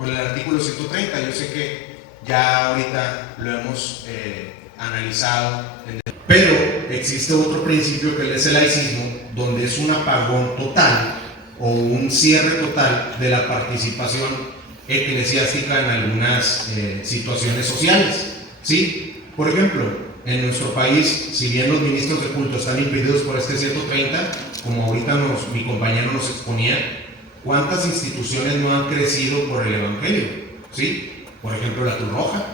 con el artículo 130. Yo sé que ya ahorita lo hemos analizado, pero existe otro principio que es el laicismo, donde es un apagón total o un cierre total de la participación eclesiástica en algunas situaciones sociales, ¿sí? Por ejemplo, en nuestro país, si bien los ministros de culto están impedidos por este 130, como ahorita mi compañero nos exponía, ¿cuántas instituciones no han crecido por el Evangelio? ¿Sí? Por ejemplo, la Cruz Roja,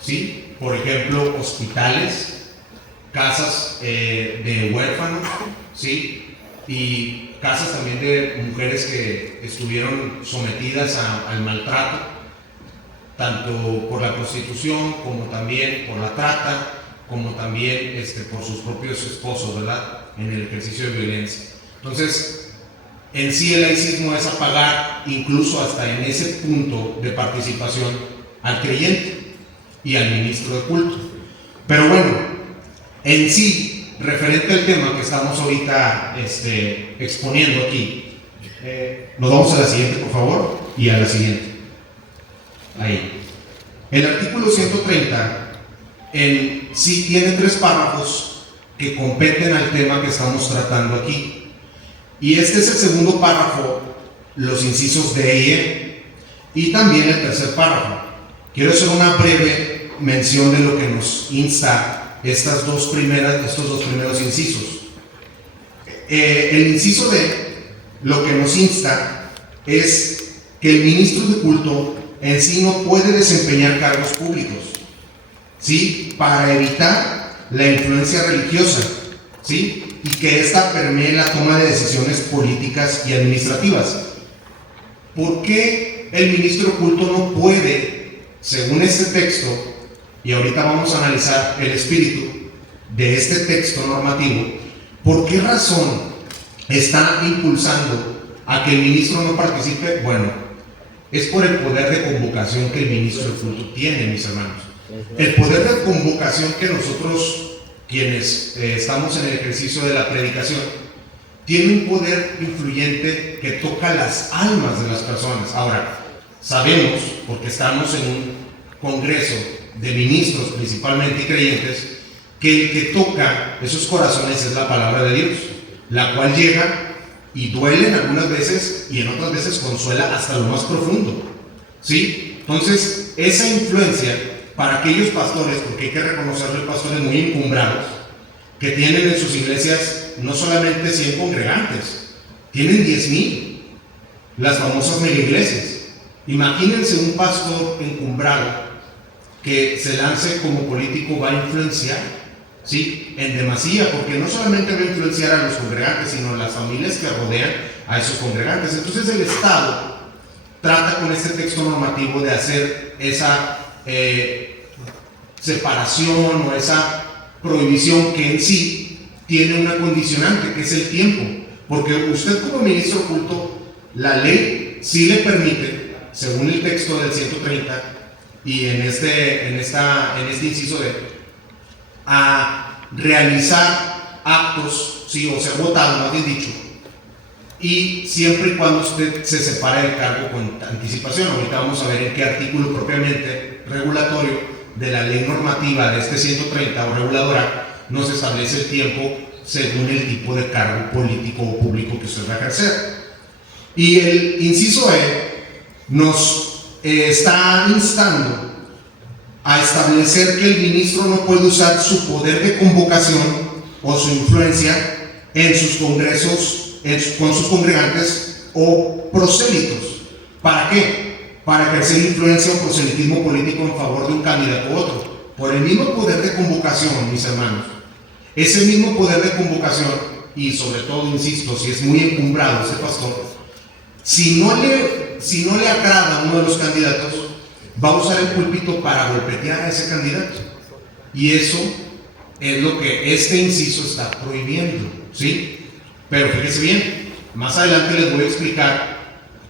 ¿sí? Por ejemplo, hospitales, casas de huérfanos, ¿sí? Y casas también de mujeres que estuvieron sometidas al maltrato, tanto por la prostitución, como también por la trata, como también por sus propios esposos, ¿verdad?, en el ejercicio de violencia. Entonces, en sí el laicismo es apagar incluso hasta en ese punto de participación al creyente y al ministro de culto. Pero bueno, en sí, referente al tema que estamos ahorita exponiendo aquí, nos vamos a la siguiente, por favor, y a la siguiente. Ahí. El artículo 130 en sí tiene 3 párrafos que competen al tema que estamos tratando aquí. Y este es el segundo párrafo, los incisos D y E, y también el tercer párrafo. Quiero hacer una breve mención de lo que nos insta estos dos primeros incisos. El inciso D, lo que nos insta es que el ministro de culto en sí no puede desempeñar cargos públicos, ¿sí?, para evitar la influencia religiosa, ¿sí?, y que ésta permee la toma de decisiones políticas y administrativas. ¿Por qué el ministro de culto no puede, según este texto, y ahorita vamos a analizar el espíritu de este texto normativo, por qué razón está impulsando a que el ministro no participe? Bueno, es por el poder de convocación que el ministro de culto tiene, mis hermanos. El poder de convocación que nosotros, quienes estamos en el ejercicio de la predicación, tiene un poder influyente que toca las almas de las personas. Ahora, sabemos, porque estamos en un congreso de ministros principalmente y creyentes, que el que toca esos corazones es la palabra de Dios, la cual llega y duele en algunas veces y en otras veces consuela hasta lo más profundo, ¿sí? Entonces, esa influencia para aquellos pastores, porque hay que reconocerle pastores muy encumbrados, que tienen en sus iglesias no solamente 100 congregantes, tienen 10,000, las famosas megaiglesias. Imagínense un pastor encumbrado que se lance como político, va a influenciar, ¿sí?, en demasía, porque no solamente va a influenciar a los congregantes, sino a las familias que rodean a esos congregantes. Entonces el Estado trata con este texto normativo de hacer esa separación o esa prohibición que en sí tiene una condicionante, que es el tiempo, porque usted como ministro culto, la ley sí le permite, según el texto del 130 y en este inciso de a realizar actos, sí, o ser votado, más bien dicho, y siempre y cuando usted se separe del cargo con anticipación. Ahorita vamos a ver en qué artículo propiamente regulatorio de la ley normativa de este 130 o reguladora nos establece el tiempo según el tipo de cargo político o público que usted va a ejercer. Y el inciso E nos está instando a establecer que el ministro no puede usar su poder de convocación o su influencia en sus congresos, con sus congregantes o prosélitos. ¿Para qué? Para ejercer influencia o proselitismo político en favor de un candidato u otro. Por el mismo poder de convocación, mis hermanos. Ese mismo poder de convocación, y sobre todo, insisto, si es muy encumbrado ese pastor, si no le agrada a uno de los candidatos, va a usar el púlpito para golpetear a ese candidato. Y eso es lo que este inciso está prohibiendo, ¿sí? Pero fíjese bien, más adelante les voy a explicar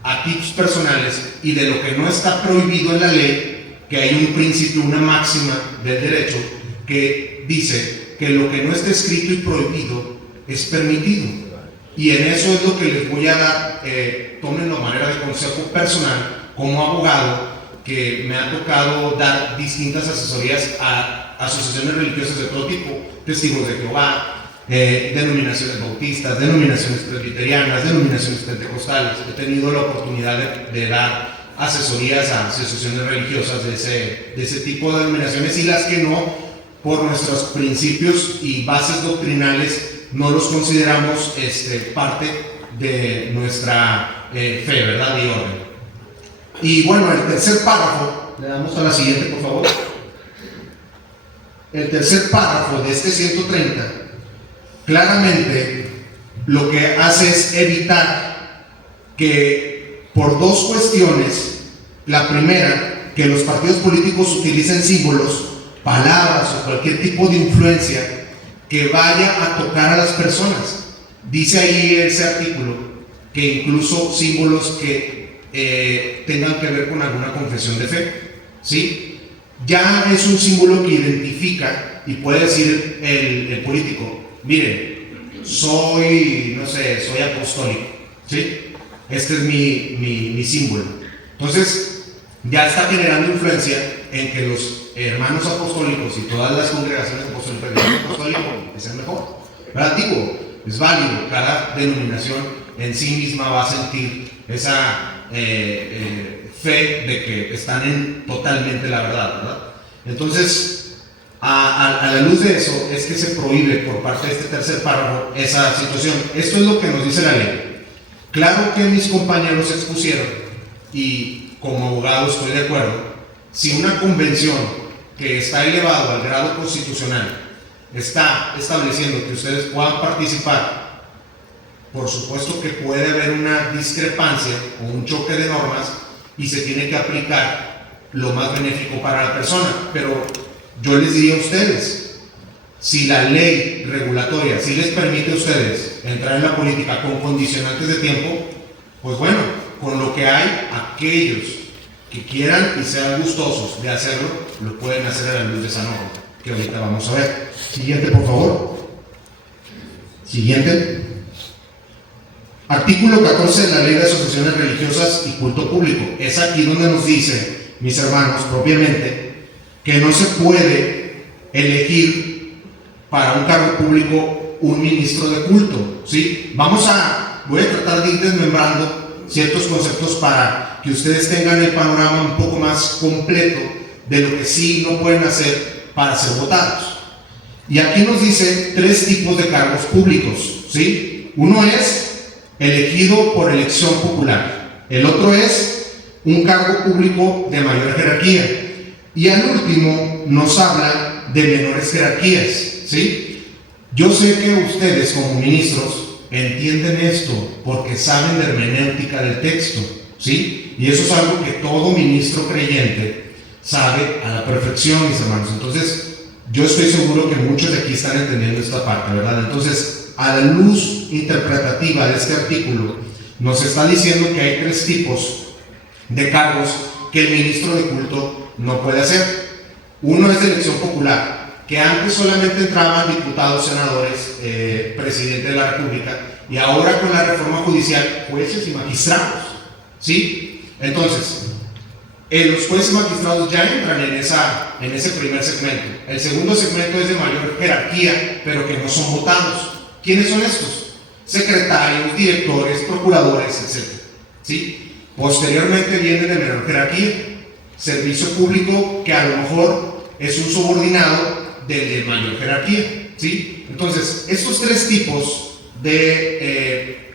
a títulos personales y de lo que no está prohibido en la ley, que hay un principio, una máxima del derecho que dice que lo que no está escrito y prohibido es permitido. Y en eso es lo que les voy a dar, tómenlo a manera de consejo personal, como abogado, que me ha tocado dar distintas asesorías a asociaciones religiosas de todo tipo, testigos de Jehová, denominaciones bautistas, denominaciones presbiterianas, denominaciones pentecostales. He tenido la oportunidad de dar asesorías a asociaciones religiosas de ese tipo de denominaciones, y las que no, por nuestros principios y bases doctrinales, no los consideramos parte de nuestra fe, ¿verdad? Y orden. Y bueno, el tercer párrafo, le damos a la siguiente, por favor. El tercer párrafo de este 130, claramente lo que hace es evitar que, por dos cuestiones, la primera, que los partidos políticos utilicen símbolos, palabras o cualquier tipo de influencia que vaya a tocar a las personas. Dice ahí ese artículo que incluso símbolos que tengan que ver con alguna confesión de fe, ¿sí? Ya es un símbolo que identifica y puede decir el político, miren, soy apostólico, ¿sí? Este es mi símbolo. Entonces ya está generando influencia en que los hermanos apostólicos y todas las congregaciones apostólicas, el apostólico es el mejor, ¿verdad? Digo, es válido, cada denominación en sí misma va a sentir esa fe de que están en totalmente la verdad, ¿verdad? Entonces, a la luz de eso, es que se prohíbe por parte de este tercer párrafo esa situación. Esto es lo que nos dice la ley. Claro que mis compañeros expusieron, y como abogado estoy de acuerdo, si una convención que está elevado al grado constitucional está estableciendo que ustedes puedan participar, por supuesto que puede haber una discrepancia o un choque de normas y se tiene que aplicar lo más benéfico para la persona. Pero yo les diría a ustedes, si la ley regulatoria sí les permite a ustedes entrar en la política con condicionantes de tiempo, pues bueno, con lo que hay, aquellos que quieran y sean gustosos de hacerlo, lo pueden hacer a la luz de esa norma, que ahorita vamos a ver. Siguiente, por favor. Siguiente. Artículo 14 de la Ley de Asociaciones Religiosas y Culto Público. Es aquí donde nos dice, mis hermanos, propiamente, que no se puede elegir para un cargo público un ministro de culto, ¿sí? Voy a tratar de ir desmembrando ciertos conceptos para que ustedes tengan el panorama un poco más completo de lo que sí no pueden hacer para ser votados. Y aquí nos dice 3 tipos de cargos públicos, ¿sí? Uno es elegido por elección popular, el otro es un cargo público de mayor jerarquía, y al último nos habla de menores jerarquías, ¿sí? Yo sé que ustedes como ministros entienden esto porque saben de hermenéutica del texto, ¿sí? Y eso es algo que todo ministro creyente sabe a la perfección, mis hermanos. Entonces, yo estoy seguro que muchos de aquí están entendiendo esta parte, ¿verdad? Entonces, a la luz interpretativa de este artículo, nos está diciendo que hay 3 tipos de cargos que el ministro de culto no puede hacer. Uno es de elección popular, que antes solamente entraban diputados, senadores, presidente de la República, y ahora con la reforma judicial, jueces y magistrados, ¿sí? Entonces, los jueces y magistrados ya entran en ese primer segmento. El segundo segmento es de mayor jerarquía, pero que no son votados. ¿Quiénes son estos? Secretarios, directores, procuradores, etc. ¿Sí? Posteriormente viene de menor jerarquía, servicio público, que a lo mejor es un subordinado del de mayor jerarquía, ¿sí? Entonces, estos 3 tipos de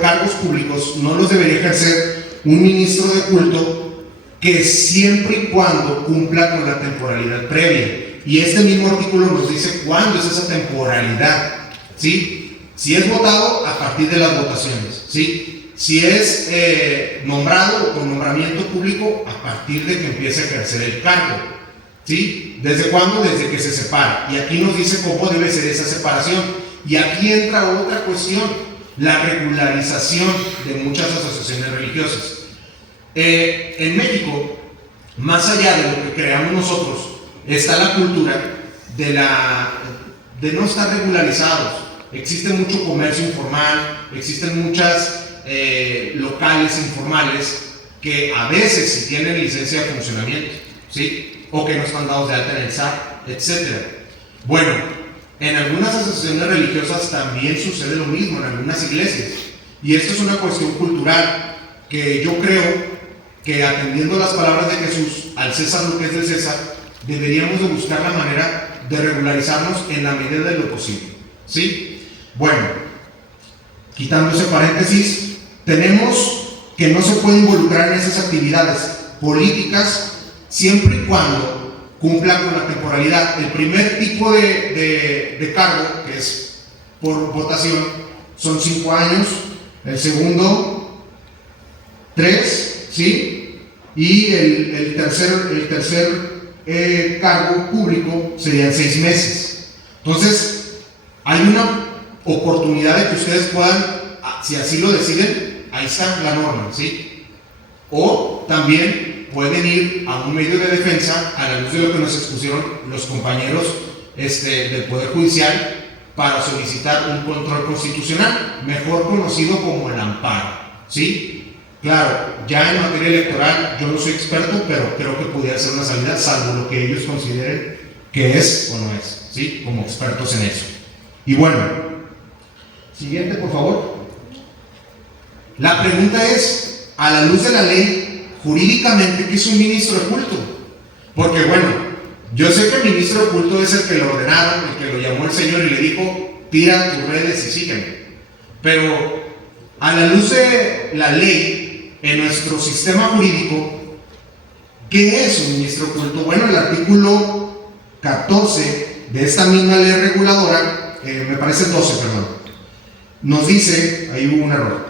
cargos públicos no los debería ejercer un ministro de culto, que siempre y cuando cumpla con la temporalidad previa. Y este mismo artículo nos dice cuándo es esa temporalidad, ¿sí? Si es votado, a partir de las votaciones, ¿sí? Si es nombrado o con nombramiento público, a partir de que empiece a ejercer el cargo, ¿sí? ¿Desde cuándo? Desde que se separa. Y aquí nos dice cómo debe ser esa separación. Y aquí entra otra cuestión, la regularización de muchas asociaciones religiosas. En México, más allá de lo que creamos nosotros, está la cultura de no estar regularizados. Existe mucho comercio informal, existen muchas locales informales que a veces sí tienen licencia de funcionamiento, ¿sí? O que no están dados de alta en el SAT, etc. Bueno, en algunas asociaciones religiosas también sucede lo mismo, en algunas iglesias. Y esto es una cuestión cultural que yo creo que, atendiendo las palabras de Jesús, al César lo que es del César, deberíamos de buscar la manera de regularizarnos en la medida de lo posible, ¿sí? Bueno, quitando ese paréntesis, tenemos que no se puede involucrar en esas actividades políticas siempre y cuando cumpla con la temporalidad. El primer tipo de cargo, que es por votación, son 5 años, el segundo 3, ¿sí? Y el tercer cargo público serían 6 meses. Entonces, hay una oportunidad de que ustedes puedan, si así lo deciden, ahí está la norma, ¿sí? O también pueden ir a un medio de defensa, a la luz de lo que nos expusieron los compañeros del Poder Judicial, para solicitar un control constitucional, mejor conocido como el amparo, ¿sí? Claro, ya en materia electoral yo no soy experto, pero creo que pudiera ser una salida, salvo lo que ellos consideren que es o no es, ¿sí? Como expertos en eso. Y bueno, siguiente, por favor. La pregunta es, a la luz de la ley, jurídicamente, ¿qué es un ministro de culto? Porque bueno, yo sé que el ministro de culto es el que lo ordenaron, el que lo llamó el Señor y le dijo, tira tus redes y sígueme. Pero a la luz de la ley, en nuestro sistema jurídico, ¿qué es un ministro de culto? Bueno, el artículo 14 de esta misma ley reguladora, me parece 12, perdón, nos dice, ahí hubo un error: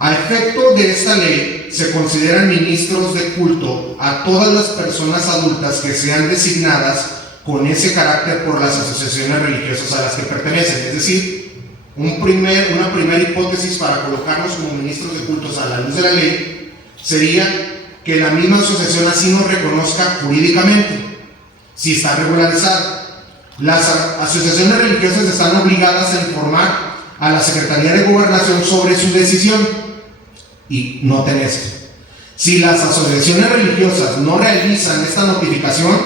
a efecto de esta ley se consideran ministros de culto a todas las personas adultas que sean designadas con ese carácter por las asociaciones religiosas a las que pertenecen. Es decir, una primera hipótesis para colocarnos como ministros de cultos a la luz de la ley sería que la misma asociación así nos reconozca jurídicamente, si está regularizada. Las asociaciones religiosas están obligadas a informar a la Secretaría de Gobernación sobre su decisión, y noten esto: si las asociaciones religiosas no realizan esta notificación,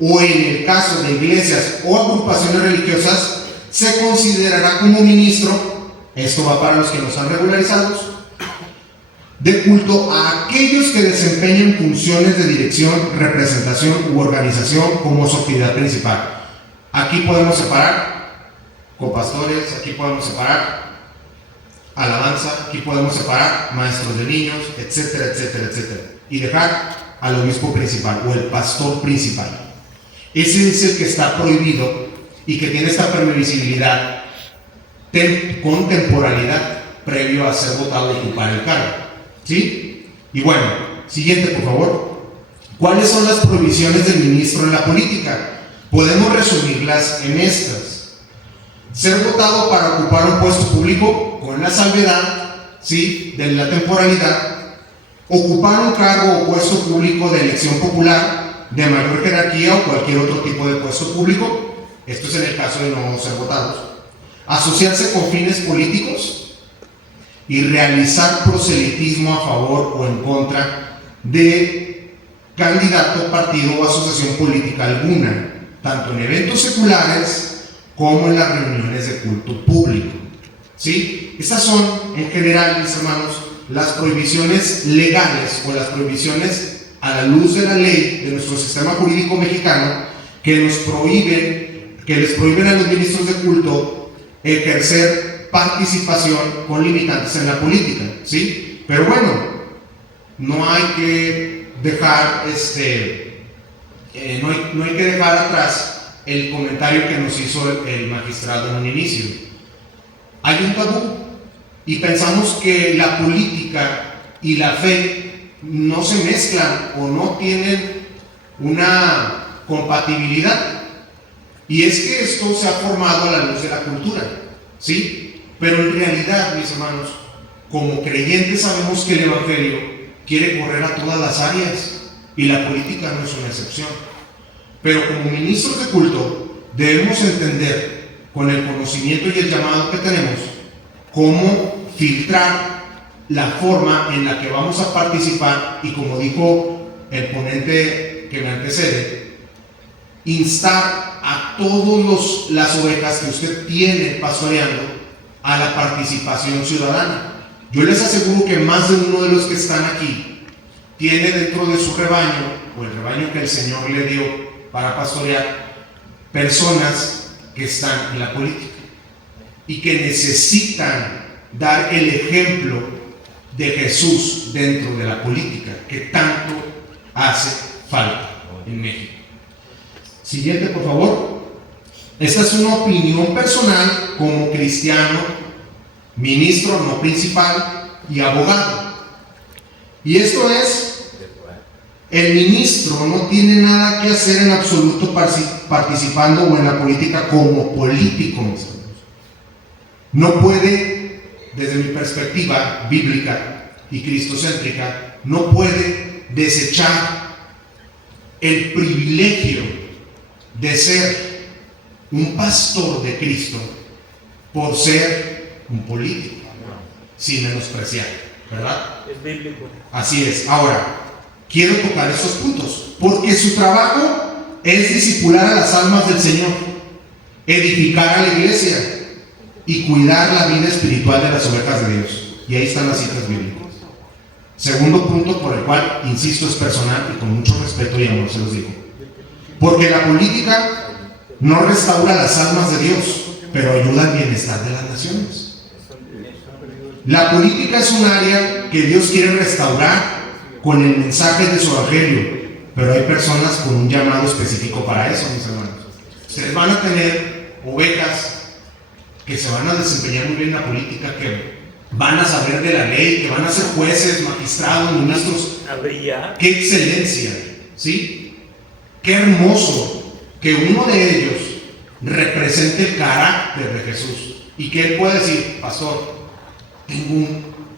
o en el caso de iglesias o agrupaciones religiosas, se considerará como ministro, esto va para los que no están regularizados, de culto a aquellos que desempeñen funciones de dirección, representación u organización como su actividad principal. Aquí podemos separar copastores, aquí podemos separar alabanza, aquí podemos separar maestros de niños, etcétera, etcétera, etcétera, y dejar al obispo principal o el pastor principal. Ese es el que está prohibido y que tiene esta permisibilidad con temporalidad previo a ser votado y ocupar el cargo, ¿sí? Y bueno, siguiente, por favor. ¿Cuáles son las prohibiciones del ministro en la política? Podemos resumirlas en estas: ser votado para ocupar un puesto público con la salvedad, ¿sí?, de la temporalidad; ocupar un cargo o puesto público de elección popular de mayor jerarquía o cualquier otro tipo de puesto público, esto es en el caso de no ser votados; asociarse con fines políticos; y realizar proselitismo a favor o en contra de candidato, partido o asociación política alguna, tanto en eventos seculares como en las reuniones de culto público, ¿sí? Estas son, en general, mis hermanos, las prohibiciones legales o las prohibiciones a la luz de la ley de nuestro sistema jurídico mexicano que les prohíben a los ministros de culto ejercer participación con limitantes en la política, ¿sí? Pero bueno, no hay que dejar no hay que dejar atrás el comentario que nos hizo el magistrado en un inicio. Hay un tabú y pensamos que la política y la fe no se mezclan o no tienen una compatibilidad, y es que esto se ha formado a la luz de la cultura, ¿sí? Pero en realidad, mis hermanos, como creyentes sabemos que el Evangelio quiere correr a todas las áreas y la política no es una excepción. Pero como ministros de culto debemos entender, con el conocimiento y el llamado que tenemos, cómo filtrar la forma en la que vamos a participar y, como dijo el ponente que me antecede, instar a todas las ovejas que usted tiene pastoreando a la participación ciudadana. Yo les aseguro que más de uno de los que están aquí tiene dentro de su rebaño, o el rebaño que el Señor le dio para pastorear, personas que están en la política y que necesitan dar el ejemplo de Jesús dentro de la política, que tanto hace falta en México. Siguiente, por favor. Esta es una opinión personal como cristiano, ministro no principal y abogado. Y esto es: el ministro no tiene nada que hacer en absoluto participando o en la política como político, mis amigos. No puede, desde mi perspectiva bíblica y cristocéntrica, no puede desechar el privilegio de ser un pastor de Cristo por ser un político, sin menospreciar, ¿verdad? Es bíblico. Así es. Ahora, quiero tocar estos puntos, porque su trabajo es discipular a las almas del Señor, edificar a la iglesia y cuidar la vida espiritual de las ovejas de Dios. Y ahí están las citas bíblicas. Segundo punto por el cual, insisto, es personal y con mucho respeto y amor se los digo. Porque la política no restaura las almas de Dios, pero ayuda al bienestar de las naciones. La política es un área que Dios quiere restaurar con el mensaje de su evangelio, pero hay personas con un llamado específico para eso, mis hermanos. Ustedes van a tener ovejas que se van a desempeñar muy bien en la política, que van a saber de la ley, que van a ser jueces, magistrados, ministros. ¡Qué excelencia! ¿Sí? ¡Qué hermoso que uno de ellos represente el carácter de Jesús y que él pueda decir: pastor,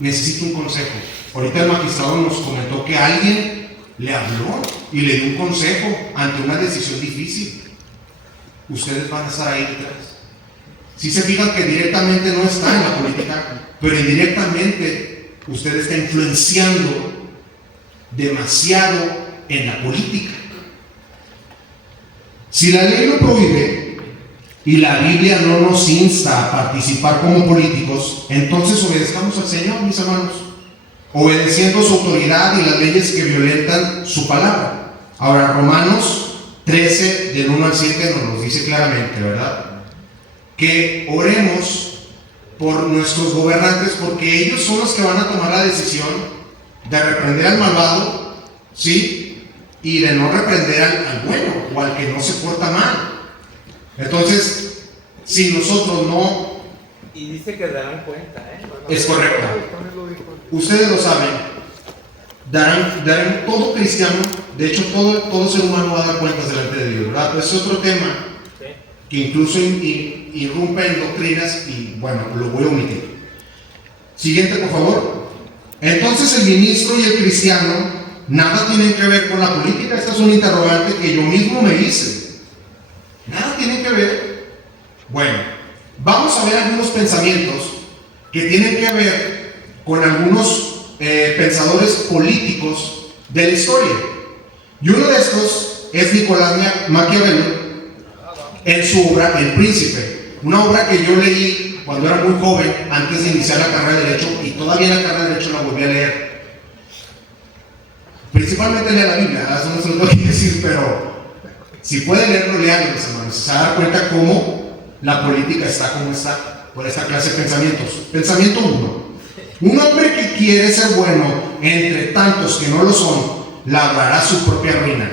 necesito un consejo? Ahorita el magistrado nos comentó que alguien le habló y le dio un consejo ante una decisión difícil. Ustedes van a estar ahí detrás. Si se fijan que directamente no está en la política, pero indirectamente usted está influenciando demasiado en la política. Si la ley lo prohíbe y la Biblia no nos insta a participar como políticos, entonces obedezcamos al Señor, mis hermanos, obedeciendo su autoridad y las leyes que violentan su palabra. Ahora, Romanos 13, del 1 al 7, nos lo dice claramente, ¿verdad? Que oremos por nuestros gobernantes, porque ellos son los que van a tomar la decisión de reprender al malvado, ¿sí? Y de no reprender al bueno o al que no se porta mal. Entonces, si nosotros no... Y dice que darán cuenta, Es correcto. Ustedes lo saben. Darán todo cristiano, de hecho todo ser humano va a dar cuentas delante de Dios, ¿verdad? Pues es otro tema que incluso irrumpe en doctrinas y bueno, lo voy a omitir. Siguiente, por favor. Entonces, el ministro y el cristiano nada tienen que ver con la política. Esta es un interrogante que yo mismo me hice. Nada tienen que ver. Bueno, vamos a ver algunos pensamientos que tienen que ver con algunos pensadores políticos de la historia. Y uno de estos es Nicolás Maquiavelo, en su obra El Príncipe, una obra que yo leí cuando era muy joven, antes de iniciar la carrera de Derecho, y todavía en la carrera de Derecho la volví a leer. Principalmente lea la Biblia, eso no se lo tengo que decir, pero si pueden leerlo, leanlo, mis hermanos. Se van a dar cuenta cómo la política está como está, por esta clase de pensamientos. Pensamiento 1. Un hombre que quiere ser bueno entre tantos que no lo son, labrará su propia ruina.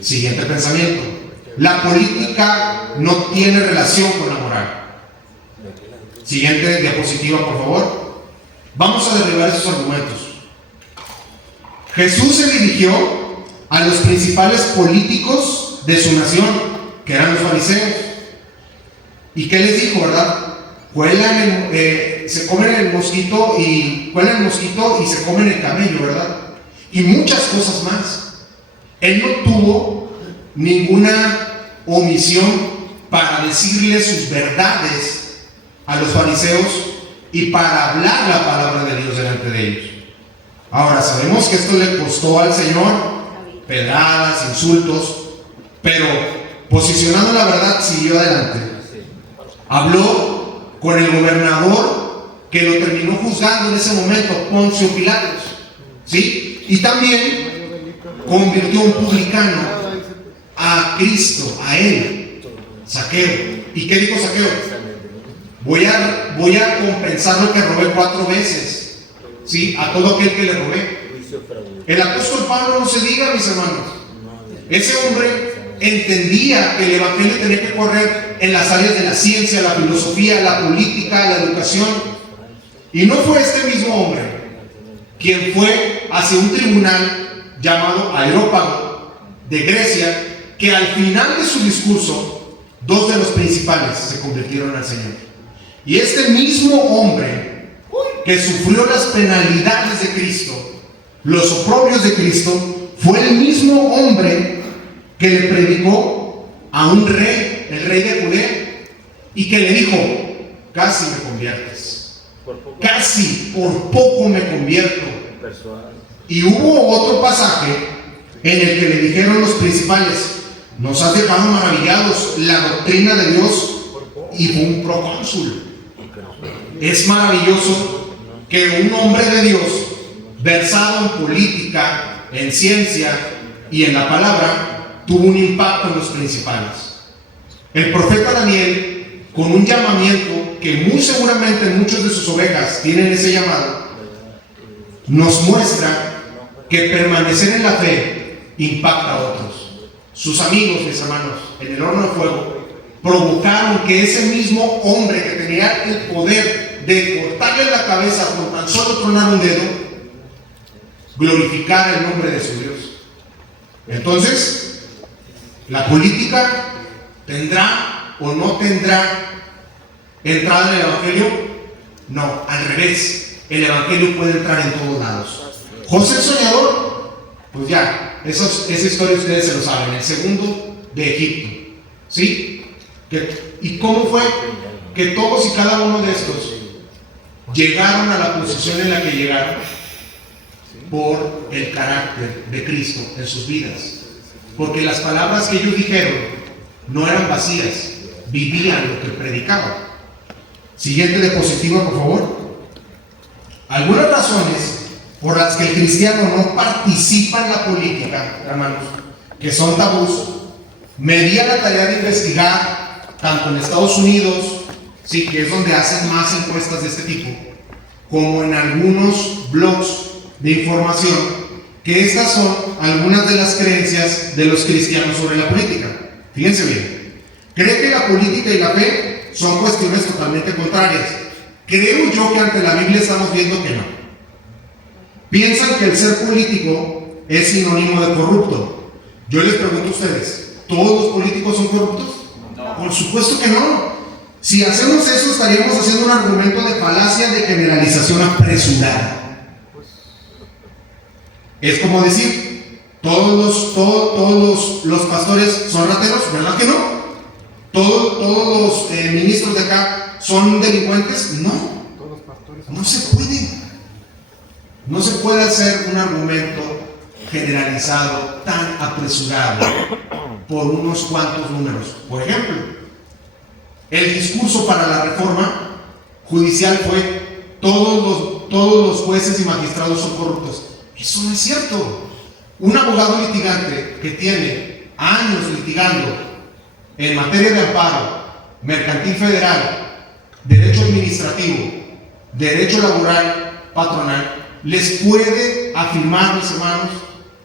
Siguiente pensamiento. La política no tiene relación con la moral. Siguiente diapositiva, por favor. Vamos a derribar esos argumentos. Jesús se dirigió a los principales políticos de su nación, que eran los fariseos. ¿Y qué les dijo, verdad? Se comen el mosquito y cuelan el mosquito y se comen el camello, ¿verdad? Y muchas cosas más. Él no tuvo ninguna omisión para decirle sus verdades a los fariseos y para hablar la palabra de Dios delante de ellos. Ahora, sabemos que esto le costó al Señor pedradas, insultos, pero posicionando la verdad siguió adelante. Habló con el gobernador que lo terminó juzgando en ese momento, Poncio Pilatos, ¿sí? Y también convirtió a un publicano a Cristo, a él, Zaqueo. ¿Y qué dijo Zaqueo? Voy a compensar lo que robé 4 veces, ¿sí? A todo aquel que le robé. El apóstol Pablo, no se diga, mis hermanos, ese hombre entendía que el evangelio tenía que correr en las áreas de la ciencia, la filosofía, la política, la educación. Y no fue este mismo hombre quien fue hacia un tribunal llamado Areópago de Grecia, que al final de su discurso 2 de los principales se convirtieron al Señor. Y este mismo hombre que sufrió las penalidades de Cristo, los oprobios de Cristo, fue el mismo hombre que le predicó a un rey, el rey de Judea, y que le dijo: casi me conviertes, casi por poco me convierto. Y hubo otro pasaje en el que le dijeron los principales: nos has dejado maravillados, la doctrina de Dios, y fue un procónsul. Es maravilloso que un hombre de Dios, versado en política, en ciencia y en la palabra, tuvo un impacto en los principales. El profeta Daniel, con un llamamiento que muy seguramente muchos de sus ovejas tienen ese llamado, nos muestra que permanecer en la fe impacta a otros. Sus amigos, mis hermanos, en el horno de fuego, provocaron que ese mismo hombre que tenía el poder de cortarle la cabeza con tan solo tronar un dedo, glorificara el nombre de su Dios. Entonces, la política tendrá o no tendrá entrada en el evangelio. No, al revés, el evangelio puede entrar en todos lados. José el soñador, pues ya, esa historia ustedes se lo saben, el segundo de Egipto, ¿sí? ¿Y cómo fue que todos y cada uno de estos llegaron a la posición en la que llegaron? Por el carácter de Cristo en sus vidas. Porque las palabras que ellos dijeron no eran vacías, vivían lo que predicaban. Siguiente diapositiva, por favor. Algunas razones por las que el cristiano no participa en la política, hermanos, que son tabús, me di a la tarea de investigar, tanto en Estados Unidos, sí, que es donde hacen más encuestas de este tipo, como en algunos blogs de información, que estas son algunas de las creencias de los cristianos sobre la política. Fíjense bien. Cree que la política y la fe son cuestiones totalmente contrarias. Creo yo que ante la Biblia estamos viendo que no. Piensan que el ser político es sinónimo de corrupto. Yo les pregunto a ustedes, ¿todos los políticos son corruptos? No. Por supuesto que no. Si hacemos eso, estaríamos haciendo un argumento de falacia de generalización apresurada. Es como decir, todos los pastores son rateros, ¿verdad que no? Todos los ministros de acá son delincuentes, no. No se puede. No se puede hacer un argumento generalizado tan apresurado por unos cuantos números. Por ejemplo, el discurso para la reforma judicial fue: todos los jueces y magistrados son corruptos. Eso no es cierto. Un abogado litigante que tiene años litigando en materia de amparo, mercantil federal, derecho administrativo, derecho laboral, patronal, les puede afirmar, mis hermanos,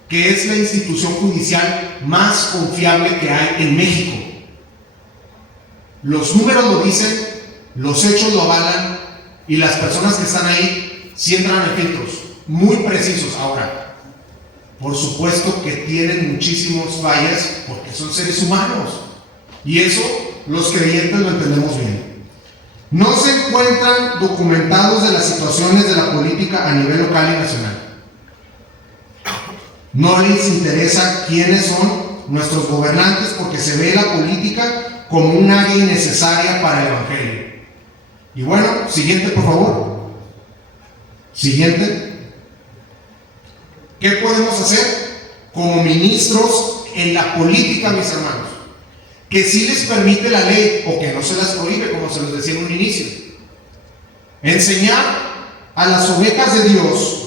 que es la institución judicial más confiable que hay en México. Los números lo dicen, los hechos lo avalan, y las personas que están ahí sí entran en filtros muy precisos. Ahora, por supuesto que tienen muchísimas fallas porque son seres humanos, y eso los creyentes lo entendemos bien. No se encuentran documentados de las situaciones de la política a nivel local y nacional. No les interesa quiénes son nuestros gobernantes porque se ve la política como un área innecesaria para el evangelio. Y bueno, siguiente por favor. Siguiente. ¿Qué podemos hacer como ministros en la política, mis hermanos? Que sí les permite la ley o que no se las prohíbe, como se los decía en un inicio. Enseñar a las ovejas de Dios,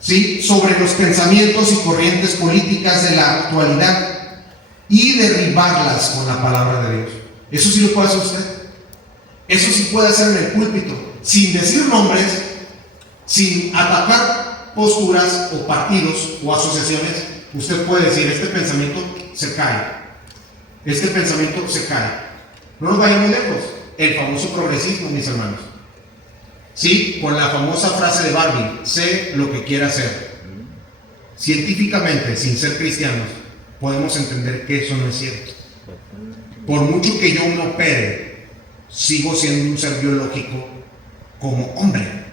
¿sí?, sobre los pensamientos y corrientes políticas de la actualidad y derribarlas con la palabra de Dios. Eso sí lo puede hacer usted. Eso sí puede hacer en el púlpito, sin decir nombres, sin atacar posturas o partidos o asociaciones. Usted puede decir: este pensamiento se cae. Este pensamiento se cae. No nos vayamos lejos. El famoso progresismo, mis hermanos. Sí, con la famosa frase de Barbie: sé lo que quiera hacer. Científicamente, sin ser cristianos, podemos entender que eso no es cierto. Por mucho que yo me opere, sigo siendo un ser biológico como hombre.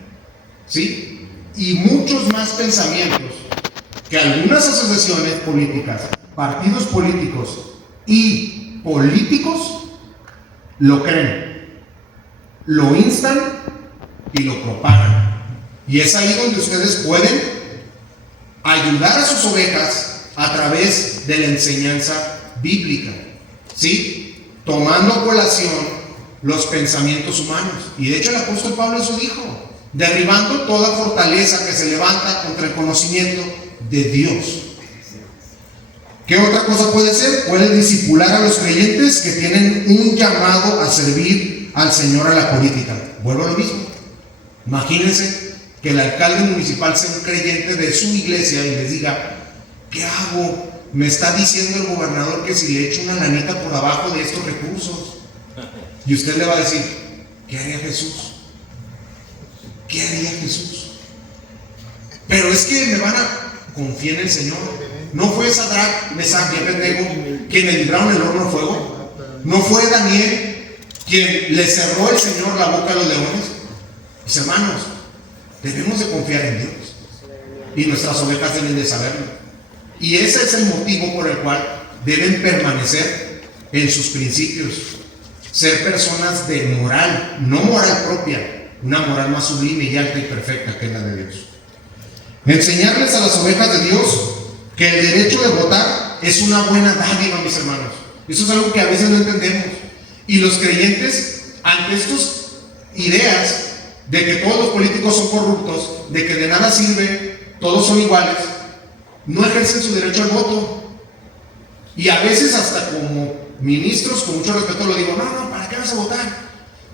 ¿Sí? Y muchos más pensamientos que algunas asociaciones políticas, partidos políticos y políticos lo creen, lo instan y lo propagan. Y es ahí donde ustedes pueden ayudar a sus ovejas a través de la enseñanza bíblica, ¿sí?, tomando a colación los pensamientos humanos. Y de hecho el apóstol Pablo eso dijo: derribando toda fortaleza que se levanta contra el conocimiento de Dios. ¿Qué otra cosa puede hacer? Puede discipular a los creyentes que tienen un llamado a servir al Señor a la política. Vuelvo a lo mismo. Imagínense que el alcalde municipal sea un creyente de su iglesia y les diga: ¿qué hago? Me está diciendo el gobernador que si le echo una lanita por abajo de estos recursos. Y usted le va a decir: ¿qué haría Jesús? ¿Qué haría Jesús? Pero es que me van a confiar en el Señor. ¿No fue Sadrach, Mesach y Abednego quienes libraron el horno de fuego? ¿No fue Daniel quien le cerró el Señor la boca a los leones? Mis hermanos, debemos de confiar en Dios, y nuestras ovejas deben de saberlo. Y ese es el motivo por el cual deben permanecer en sus principios, ser personas de moral, no moral propia, una moral más sublime y alta y perfecta que es la de Dios. Enseñarles a las ovejas de Dios que el derecho de votar es una buena dádiva, mis hermanos. Eso es algo que a veces no entendemos. Y los creyentes, ante estas ideas de que todos los políticos son corruptos, de que de nada sirve, todos son iguales, no ejercen su derecho al voto. Y a veces hasta como ministros, con mucho respeto lo digo: no, ¿para qué vas a votar?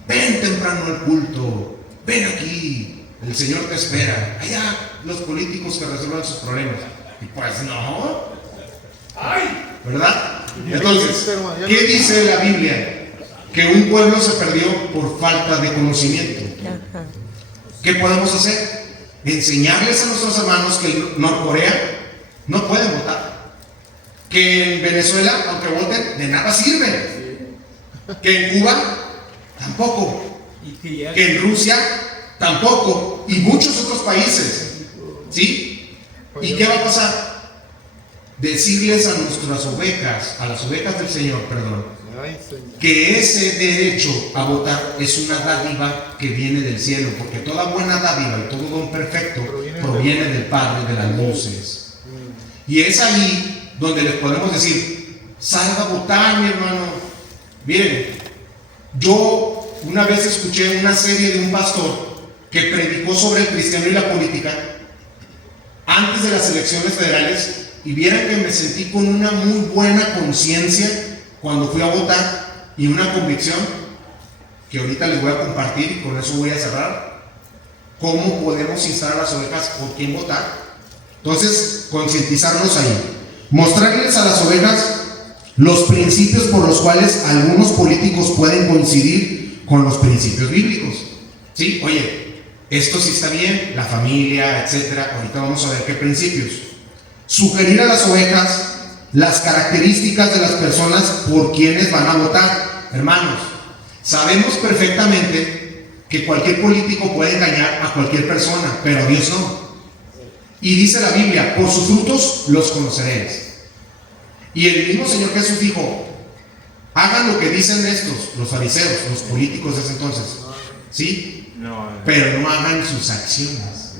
Ven temprano al culto, ven aquí, el Señor te espera. Allá los políticos que resuelvan sus problemas. Y pues no, ¿verdad? Entonces, ¿qué dice la Biblia? Que un pueblo se perdió por falta de conocimiento. ¿Qué podemos hacer? Enseñarles a nuestros hermanos que en Norcorea no pueden votar, que en Venezuela, aunque voten, de nada sirve, que en Cuba tampoco, que en Rusia tampoco, y muchos otros países, ¿sí? ¿Y qué va a pasar? Decirles a nuestras ovejas, a las ovejas del Señor, perdón, que ese derecho a votar es una dádiva que viene del cielo, porque toda buena dádiva y todo don perfecto proviene del Padre de las luces. Y es ahí donde les podemos decir: salga a votar, mi hermano. Miren, yo una vez escuché una serie de un pastor que predicó sobre el cristiano y la política antes de las elecciones federales, y vieran que me sentí con una muy buena conciencia cuando fui a votar, y una convicción que ahorita les voy a compartir, y con eso voy a cerrar: cómo podemos instar a las ovejas por quién votar. Entonces, concientizarnos ahí, mostrarles a las ovejas los principios por los cuales algunos políticos pueden coincidir con los principios bíblicos. Sí, oye, esto sí está bien, la familia, etcétera. Ahorita vamos a ver qué principios. Sugerir a las ovejas las características de las personas por quienes van a votar. Hermanos, sabemos perfectamente que cualquier político puede engañar a cualquier persona, pero a Dios no. Y dice la Biblia: por sus frutos los conoceréis. Y el mismo Señor Jesús dijo: hagan lo que dicen estos, los fariseos, los políticos de ese entonces, ¿sí? No, Pero no hagan sus acciones.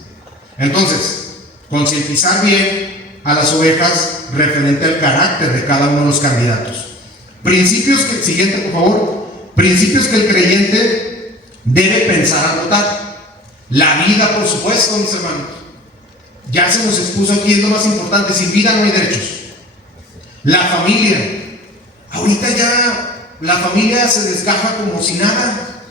Entonces, concientizar bien a las ovejas referente al carácter de cada uno de los candidatos. Principios que, siguiente por favor, principios que el creyente debe pensar al votar. La vida, por supuesto, mis hermanos. Ya se nos expuso aquí, es lo más importante, sin vida no hay derechos. La familia. Ahorita ya la familia se desgaja como si nada.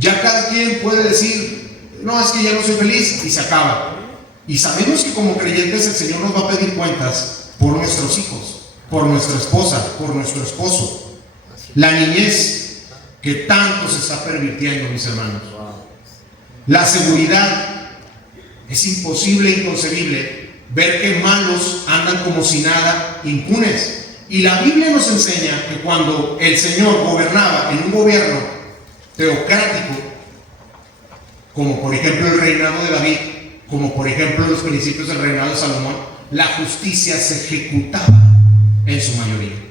Ya cada quien puede decir, no, es que ya no soy feliz, y se acaba. Y sabemos que como creyentes el Señor nos va a pedir cuentas por nuestros hijos, por nuestra esposa, por nuestro esposo. La niñez, que tanto se está pervirtiendo, mis hermanos. La seguridad. Es imposible e inconcebible ver que malos andan como si nada, impunes. Y la Biblia nos enseña que cuando el Señor gobernaba en un gobierno teocrático, como por ejemplo el reinado de David, como por ejemplo los principios del reinado de Salomón, la justicia se ejecutaba en su mayoría.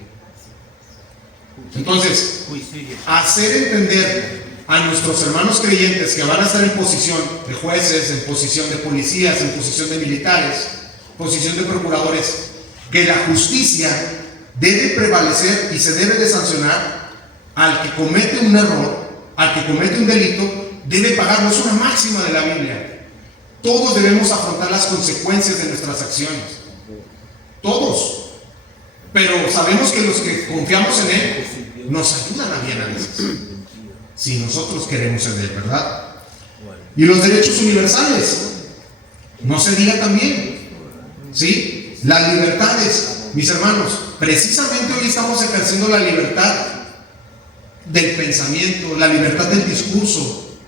Entonces, hacer entender a nuestros hermanos creyentes que van a estar en posición de jueces, en posición de policías, en posición de militares, posición de procuradores, que la justicia debe prevalecer y se debe de sancionar al que comete un error, al que comete un delito, debe pagarlo. Es una máxima de la Biblia. Todos debemos afrontar las consecuencias de nuestras acciones. Todos. Pero sabemos que los que confiamos en Él nos ayudan a bien a veces. Si nosotros queremos ceder, ¿verdad? Y los derechos universales, no se diga también, ¿sí? Las libertades, mis hermanos, precisamente hoy estamos ejerciendo la libertad del pensamiento, la libertad del discurso,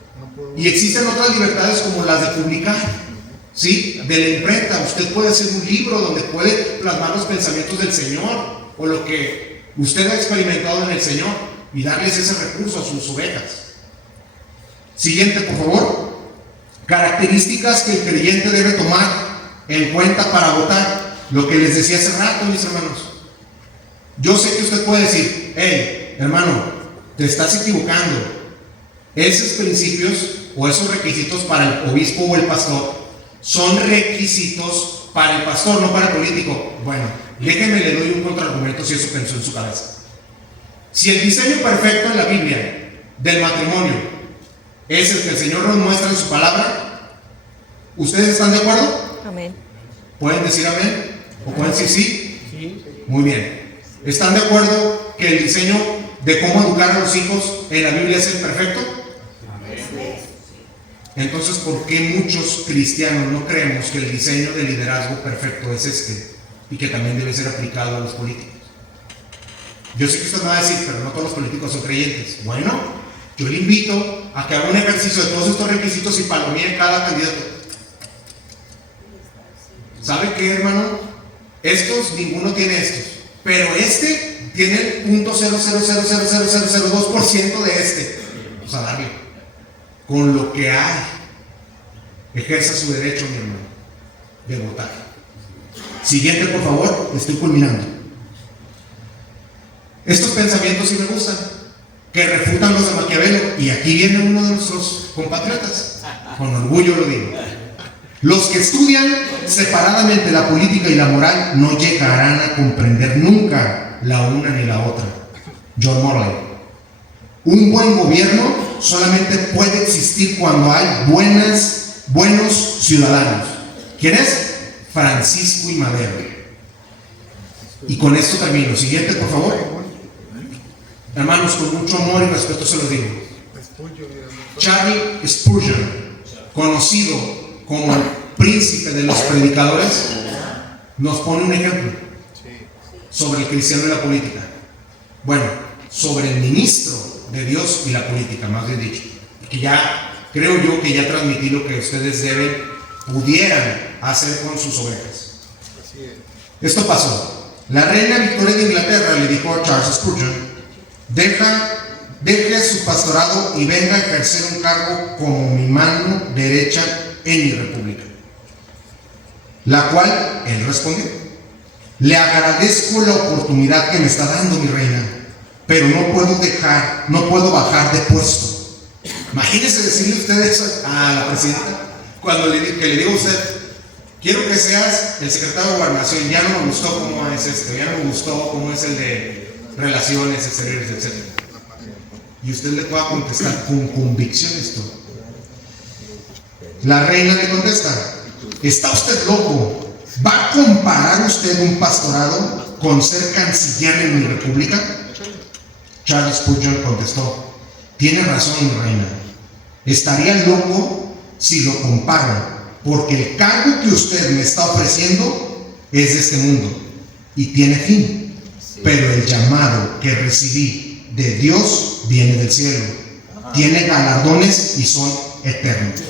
y existen otras libertades como las de publicar, ¿sí? De la imprenta. Usted puede hacer un libro donde puede plasmar los pensamientos del Señor o lo que usted ha experimentado en el Señor, y darles ese recurso a sus ovejas. Siguiente, por favor. Características que el creyente debe tomar en cuenta para votar. Lo que les decía hace rato, mis hermanos. Yo sé que usted puede decir, hey, hermano, te estás equivocando. Esos principios o esos requisitos para el obispo o el pastor son requisitos para el pastor, no para el político. Bueno, déjenme le doy un contraargumento si eso pensó en su cabeza. Si el diseño perfecto en la Biblia del matrimonio es el que el Señor nos muestra en su palabra, ¿ustedes están de acuerdo? Amén. ¿Pueden decir amén? ¿O pueden decir sí? Muy bien. ¿Están de acuerdo que el diseño de cómo educar a los hijos en la Biblia es el perfecto? Entonces, ¿por qué muchos cristianos no creemos que el diseño de liderazgo perfecto es este y que también debe ser aplicado a los políticos? Yo sé que usted me va a decir, pero no todos los políticos son creyentes. Bueno, yo le invito a que haga un ejercicio de todos estos requisitos y palomee cada candidato. ¿Sabe qué, hermano? Estos, ninguno tiene estos. Pero este tiene el 0.0000002% de este. Vamos a darle. Con lo que hay, ejerza su derecho, mi hermano, de votar. Siguiente, por favor, estoy culminando. Estos pensamientos sí me gustan, que refutan los de Maquiavelo, y aquí viene uno de nuestros compatriotas, con orgullo lo digo. Los que estudian separadamente la política y la moral no llegarán a comprender nunca la una ni la otra. John Morley. Un buen gobierno solamente puede existir cuando hay buenos ciudadanos. ¿Quién es? Francisco I. Madero. Y con esto termino. Siguiente, por favor. Hermanos, con mucho amor y respeto se los digo. Charles Spurgeon, conocido como el príncipe de los predicadores, nos pone un ejemplo sobre el cristiano y la política. Bueno, sobre el ministro de Dios y la política, más bien dicho. Que ya, creo yo que ya transmití lo que ustedes pudieran hacer con sus ovejas. Esto pasó. La reina Victoria de Inglaterra le dijo a Charles Spurgeon: deje su pastorado y venga a ejercer un cargo como mi mano derecha en mi república. La cual él respondió: le agradezco la oportunidad que me está dando mi reina, pero no puedo bajar de puesto. Imagínese decirle usted eso a la presidenta cuando que le digo a usted, quiero que seas el secretario de Gobernación, ya no me gustó cómo es esto, ya no me gustó cómo es el de Relaciones Exteriores, etc. Y usted le pueda contestar con convicción esto. La reina le contesta, ¿está usted loco? ¿Va a comparar usted un pastorado con ser canciller en mi república? Charles Spurgeon contestó, tiene razón, mi reina. Estaría loco si lo comparo, porque el cargo que usted me está ofreciendo es de este mundo y tiene fin, pero el llamado que recibí de Dios viene del cielo, tiene galardones y son eternos.